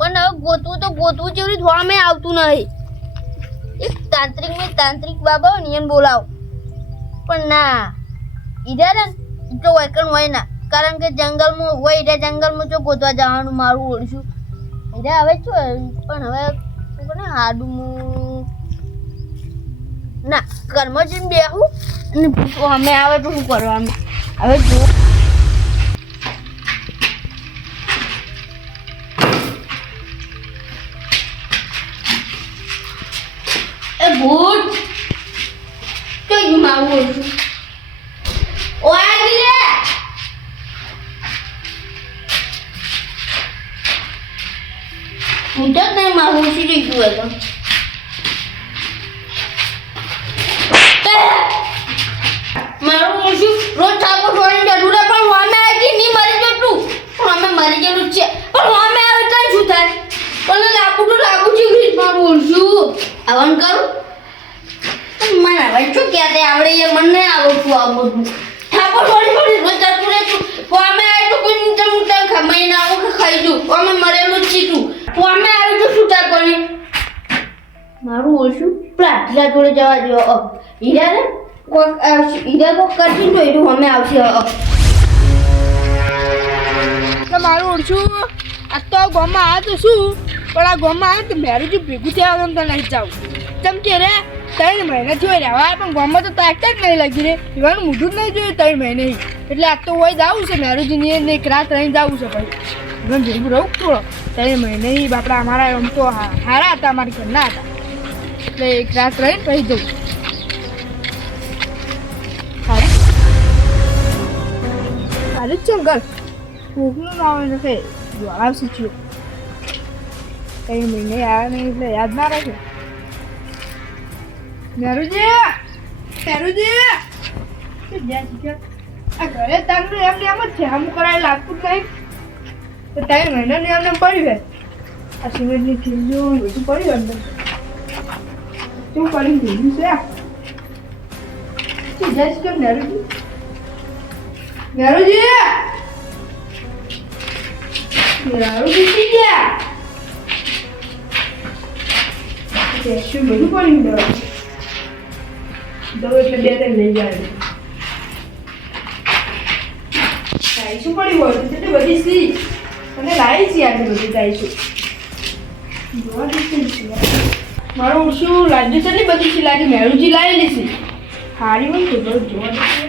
પણ હવે ગોતવું જેવી ધોળામે આવતું નહીં. એક તાંત્રિક બાબા હોય ને એને બોલાવો પણ ના ઈધર જો વૈકણ હોય ના કારણ કે જંગલમાં હોય ઈધર જંગલમાં જો ગોતવા જવાનું મારું ઓળશું ઈધર હવે શું પણ હવે કોને હાડું ના ઘરમાં જઈને બેહું અને અમે આવે તો શું કરવાનું હવે જો ભૂત કઈ મારું ઓળશું ઓય ગીલે હું તો નહીં મારું ઓળશું લઈ ગયું મારું ઓળશું રોજ ઠાકોર છોડીને જરૂર પણ વામે આવી નહીં મરી જતું પણ અમે મરી ગયેલું જ છે પણ વામે આવે તો શું થાય પણ લાગુ છે મારું ઓળશું આવન કરું મને હવે શું કહેતે આવડે એ મને નહીં આવડતું આ બધું ઠાકોર થોડી રોજ જતું રહેતું અમે આવે તો કોઈ નીચે મહિના આવું કે ખાઈ જઉં અમે મરેલું જ ચીતું અમે આવે તો શું થાય કોને મારું ઓછું પ્રાર્થના જોડે જવા દો હીરા ને હીરા કોક કરતી જોઈ અમે આવશે મારું ઓળશું આ તો ગામમાં આવે તો શું પણ આ ગામમાં આવે તો મેરું જો ભેગું થયા તો નહીં જાઉં તેમ કે રે 3 મહિના થયો રહેવા પણ ગામમાં તો તાકતા જ નહીં લાગી રે એવાનું મોઢું જ નહીં જોયું 3 મહિને એટલે આ તો હોય જવું છે મેરુજીની એક રાત રહીને જવું છે ભાઈ ઘર ભેગું રહું થોડો 3 મહિને બાપડા અમારા આમ તો હારા હતા અમારી ઘરના હતા એટલે એક રાત રહીને પછી જવું સારું જ છે ઘર ભૂખનું ના હોય નથી જ્વાળા શીખ્યું 3 મહિને આવ્યા નહીં એટલે યાદ ના રાખે મેરુજી આ ઘરે તારું એમને એમ જ છે આમ કરાય લાગતું જ નહીં તો 3 મહિનાની એમને પડ્યું છે આ સિમેન્ટની ખીલ્લીઓ બધું પડ્યું અંદર શું કરી દીધું છે શું જાય છે મેરુજી શીખી ગયા શું બધું પડ્યું દવા એટલે 2-3 લઈ જાય શું પડી હોય એટલે બધી સી અને લાવી છે આજે બધી તાઈશું જોવા દીધી મારું શું લાગ્યું છે ને બધી સી લાગી મેરુજી લાવેલી છે હારી હોય તો બહુ જોવા દીધી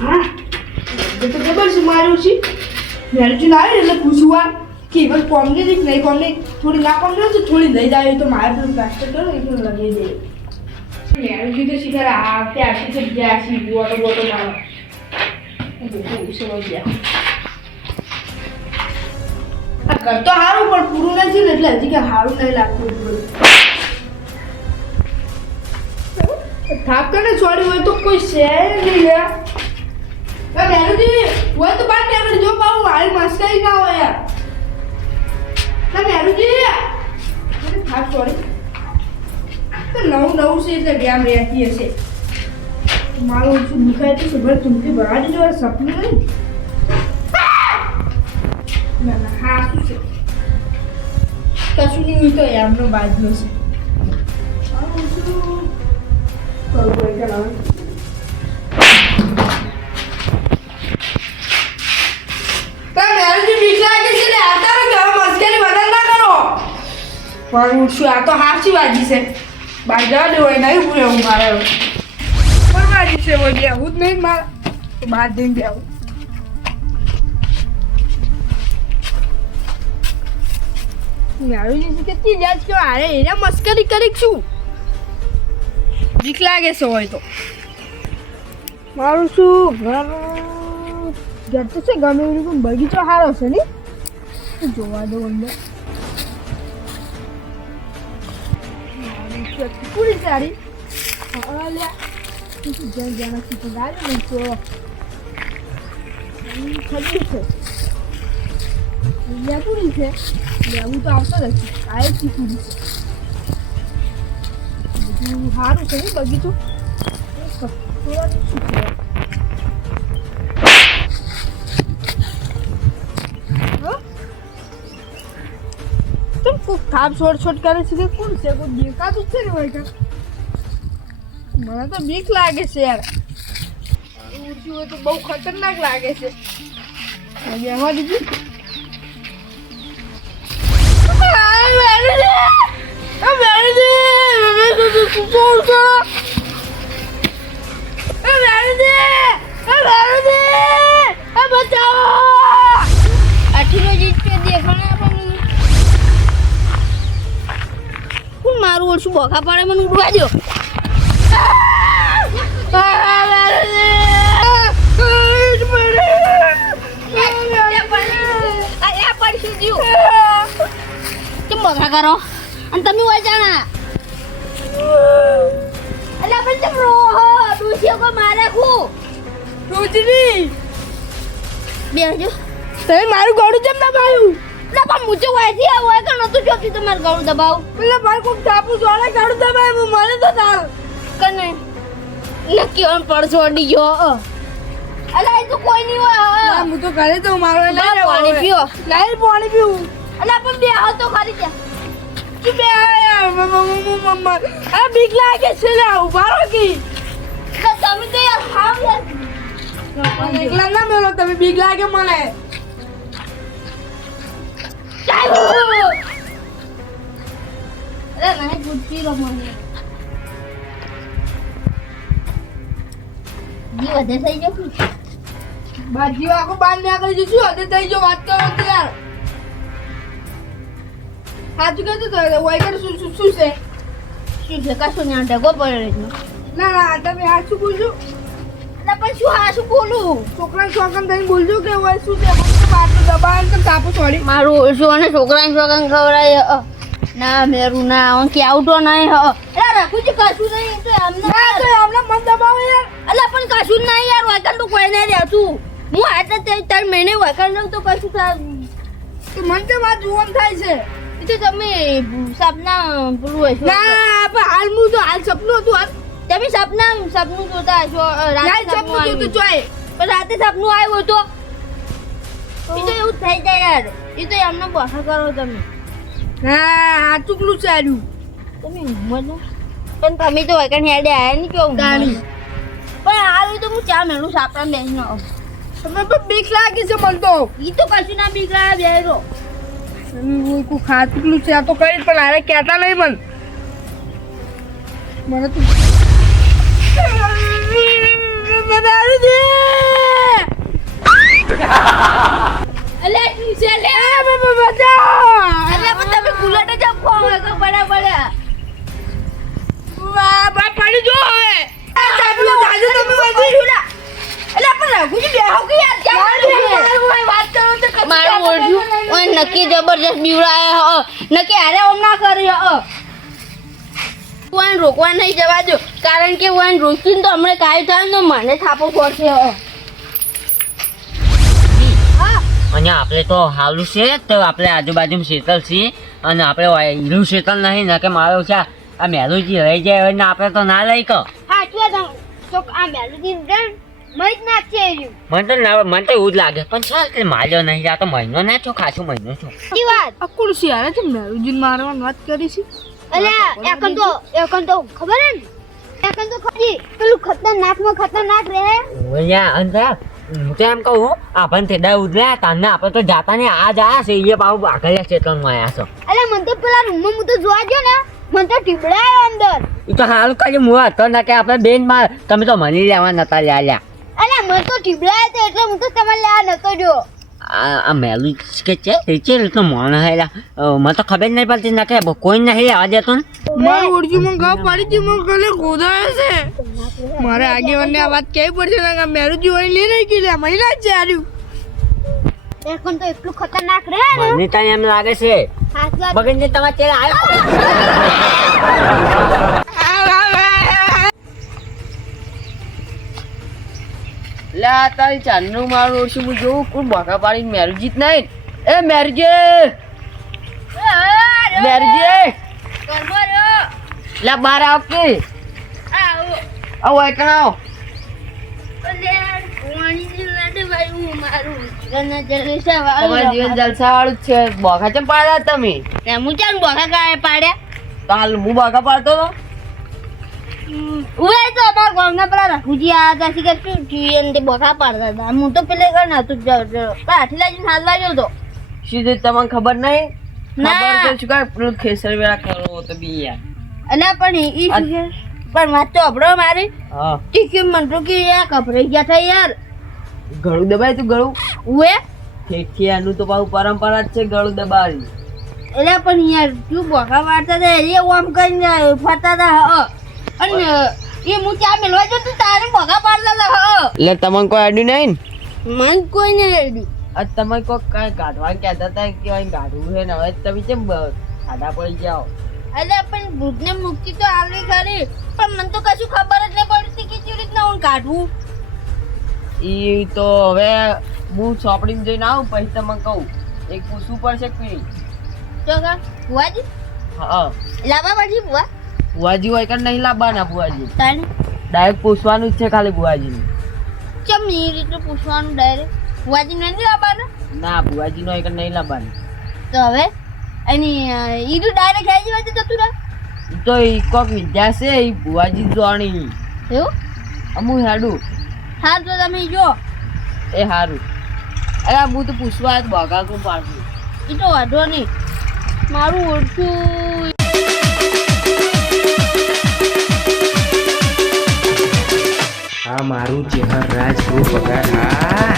હા તો ખબર છે મારું છે મેરુજી લાવે એટલે પૂછવા કે બસ કોમની રીત નહીં કોમની થોડી ના કોમની હોય તો થોડી લઈ જાય તો મારે પેલું પ્લાસ્ટર કરો એટલું લગાવી દે મેરુજી તો શીખર આ કે આખી છે ગયા છે બોટો મારો આ ઘર તો સારું પણ પૂરું નથી ને એટલે હજી કે સારું નહીં લાગતું થાક ને છોડી હોય તો કોઈ છે નહીં લે મેરુજી હોય તો બાર નીકળી જો પાઉં હાલ મસ્કાઈ ના હોય યાર ના મેરુજી થાક છોડી તો નવું છે એટલે ગેમ રહેતી હશે મારું ઓછું દુખાય તો ખબર તુમથી ભરા દેજો સપનું નહીં ના હા શું છે કશું નહીં તો એમનો બાજનો છે મારું ઓછું કરવું હોય ચાલો મારું શું આ તો હાચી વાજી છે બહાર જવા દેવો હોય નહીં પૂરે હું મારે પણ વાજી છે હોય બેહું જ નહીં મારે તો બહાર જઈને બેહું મારું કેટલી જાત કે અરે એને મસ્કરી કરી શું બીક લાગે છે હોય તો મારું શું ઘર તો છે ગમે એવું બગીચો સારો છે ને જોવા દો અંદર પૂરી સારી જ્યાં જ્યાં સીધું લાગે ને તો ખબર છે અહીંયા પૂરી છે લેવું તો આવતો નથી આ જ પૂરી છે બધું સારું છે ને બગીચું થોડા શું છે કોક થાપ છોડ કરે છે કે કોણ છે કોઈ દેખાતું જ છે ને ભાઈ મને તો બીક લાગે છે યાર ઉડ્યું હોય તો બહુ ખતરનાક લાગે છે બેહવા દીધી મારું ઓછું બોખા પાડે મને ઉડવા દો બોખા કરો અને તમે હોય જાણા એટલે આપણે તેમ રોહો ડૂસીઓ કો મારે ખું રોજની બેહજો તમે મારું ગળું કેમ દબાયું એટલે પણ મૂચો વાયથી આ હોય કે નતું જોતી તમારું ગળું દબાવ એટલે ભાઈ કોક ટાપુ જોડે ગળું દબાયું મને તો તાર કને નક્કી ઓન પડછો અડી ગયો અલા એ તો કોઈ નહીં હોય હું તો ઘરે તો મારો લઈ પાણી પીઓ લઈ પાણી પીવું અલા પણ બે આવ તો ખરી ત્યાં કે બે મમ્મા આ બીક લાગે છે લે ઉભા રહો કી તમે તો યાર હાવ યાર એકલા ના મેલો તમે બીક લાગે મને ચાલો અરે નહીં પૂછી રહો મને જી વધે થઈ ગયો બાજી આખો બાર ને આગળ જશું હદે થઈ જો વાત કરો તો યાર સાચું કહેતો તો વાયકર શું છે શું છે કશું ને ડગો પડ્યો છે ના ના તમે સાચું બોલજો એટલે પણ શું હા શું બોલું છોકરા છોકરા થઈને બોલજો કે હોય શું છે બાટલો દબાવે તો કાપો છોડી મારું ઓછું અને છોકરાને ખવડાય ના મેરું ના હું કે આવતો નહીં એટલે રાખું છું કશું નહીં તો એમને ના તો અમને મન દબાવે યાર એટલે પણ કશું નહીં યાર વાયકલ તો કોઈ નહીં રહેતું હું આટલે 3 મહિને વાયકલ લઉં તો કશું થાય તો મન તો વાત જોવાનું થાય છે એ તો તમે સપના પેલું હોય છો ના પણ હાલ હું તો હાલ સપનું હતું હાલ તમે સપનું જોતા હશો રાત સપનું જોતું જોય પણ રાતે સપનું આવ્યું તો એ તો એવું થઈ જાય યાર એ તો એમને બસા કરો તમે હા આ ચૂકલું ચાલ્યું તમે હિંમત પણ તમે તો વગર હેડે આયા નહીં કેવું તાણી. પણ હાલ તો હું ચા મેળું સાપડા બેસનો તમે પણ બીક લાગી છે મને તો ઈ તો કશું ના બીક લાગે બેરો કોઈ ખાતલું છે આ તો કઈ પણ આરે કહેતા નહીં મને તો અલે તું છે લે બચાવ અલે પણ તમે બુલેટ જ આપો હોય કે બડા બડા વાહ બા પડી જો હવે આ ચાબલો જાજુ તમે વધી અલે પણ રઘુજી બેહો કે યાર ક્યાં વાત કરો તો મારું ઓળ્યું ઓય નક્કી જબરજસ્ત બીવડાય નક્કી હારે ઓમ ના કરી વાન રોકવા નહીં જવા દો કારણ કે વાન રોકીને તો હમણાં કાંઈ થાય ને તો મને થાપો પડશે અને આપણે તો હાવલું છે તો આપણે આજુબાજુ શેતલ છીએ અને આપણે હીરું શેતલ નહીં ને કે મારો છે આ મેલુજી રહી જાય હોય ને આપણે તો ના લઈ કહો હા તો આ મેલુજી મત ના છે મને તો એવું જ લાગે પણ ચાલ તે માલ્યો નહીં આ તો મહિનો ના છો ખાસું મહિનો છો ઈ વાત આ કુર્સી આરે છે મેરુજીન મારવાની વાત કરી છે અલ્યા એકન તો ખબર હે ને એકન તો ખરી પેલું ખતરનાક રહે ઓયા અંદા હું તો એમ કહું આપણને તે દા ઉદર્યા તાને આપણે તો જાતા ને આજ આયા છે એ પાછું આગળ ક્ષેત્રમાં આવ્યા છો અલ્યા મને તો પેલા રૂમમાં હું તો જોવા ગયો ને મને તો ટીબડાયો અંદર એ તો હાલ કરી હું હતો ને કે આપણે બેન માં તમે તો મની લેવા નતા લ્યા અલ્યા મને તો ટીબડાયો તો એટલે હું તો તમારે લેવા નતો જો આ મેલું કે છે રીતનો મોણ હેલા મને તો ખબર નહીં પડતી ના કે કોઈ નહીં લેવા દેતો ને મારું ઓળજી માં ગાવ પડી હતી મને કલે ગોદાય છે મારે આગેવાનને આ વાત કેવી પડશે ને કે મેરુજી વળી લઈ રહી ગઈ લે મહિલા જ ચાર્યું એકન તો એટલું ખતરનાક રહે ને મને તો એમ લાગે છે હાથ વાત બગડને તમારે ચેલા આવ્યો લે તારી ચાંદનું મારું ઓળશું હું જોઉં કોણ બોકા પાડીને મેરુજી જ નહીં એ મેરુજી કરબો રહ્યો લા બાર આવ કે આવો આવો એકણ આવ અલ્યા પાણી ની લાડે ભાઈ હું મારું જીવન જલસા તમારું જીવન જલસા વાળું જ છે. બોઘા ચમ પાડ્યા તમે? હું ચાલ બોખા કાય પાડ્યા તો હાલ હું બોઘા પાડતો તો. ઉવે તો અમારા ગામના પેલા રઘુજી આવ્યા હતા કે શું થયું એમ તે બોખા પાડતા હતા. હું તો પેલે કર નાતું કાઠી લાગીને હાથ વાગ્યો હતો. શું થયું તમને ખબર નહીં? ના. ખબર તો શું કાંઈ પેલું ખેસર વેળા કરો તો બી યાર. અલ્યા પણ ઈ શું છે? પણ વાત તો અભડો મારી હા ટીકી મંટુ કે યાર કપરાઈ ગયા હતા યાર. ગળું દબાય તું ગળું. ઉવે ઠેઠિયાનું તો પાછું પરંપરા જ છે ગળું દબાવી. એટલે પણ યાર તું બોખા પાડતા હતા એ ઓમ કરીને ફરતા હતા અને એ હું ચા મેળવા જો તું તારે બોખા પાડતા હતા એટલે તમને કોઈ આડ્યું નહીં મન કોઈ નહીં હેડ્યું. ને? તમે કોઈ કાંઈ કાઢવા કહેતા હતા કે અહીં કાઢવું છે ને હવે તમે કેમ ખાડા પડી જાઓ? એટલે પણ ભૂતને મુક્તિ તો આવી ખરી પણ મને તો કશું ખબર જ નહીં પડતી કે કેવી રીતના હું કાઢવું. ઈ તો હવે હું ચોપડીમાં જઈને આવું પછી તમને કહું. એક પૂછવું પડશે કે નહીં? તો કા બુઆજી હા લાવવા પછી બુઆ બુવાજી હોય કે નહીં લાવવાના બુવાજી? તાને ડાયરેક્ટ પૂછવાનું જ છે ખાલી બુવાજીને. કેમ એ રીતે પૂછવાનું ડાયરેક્ટ બુઆજી નથી લાવવાના? ના બુવાજીનો હોય કે નહીં લાવવાનું. તો હવે એની ઈ ડાયરેક્ટ હેજી વાંચે જતું રહે ઈ તો ઈ કોક વિદ્યા છે ઈ બુવાજી જોણી. એવું અમુ હેડું હા તો તમે જો એ હારું. અરે હું તો પૂછવા આવ્યો બોઘા કોણ પાડું. એ તો વાંધો નહીં મારું ઓળખું આ મારું ચહેર રાજ ગ્રુપ પગાર. હા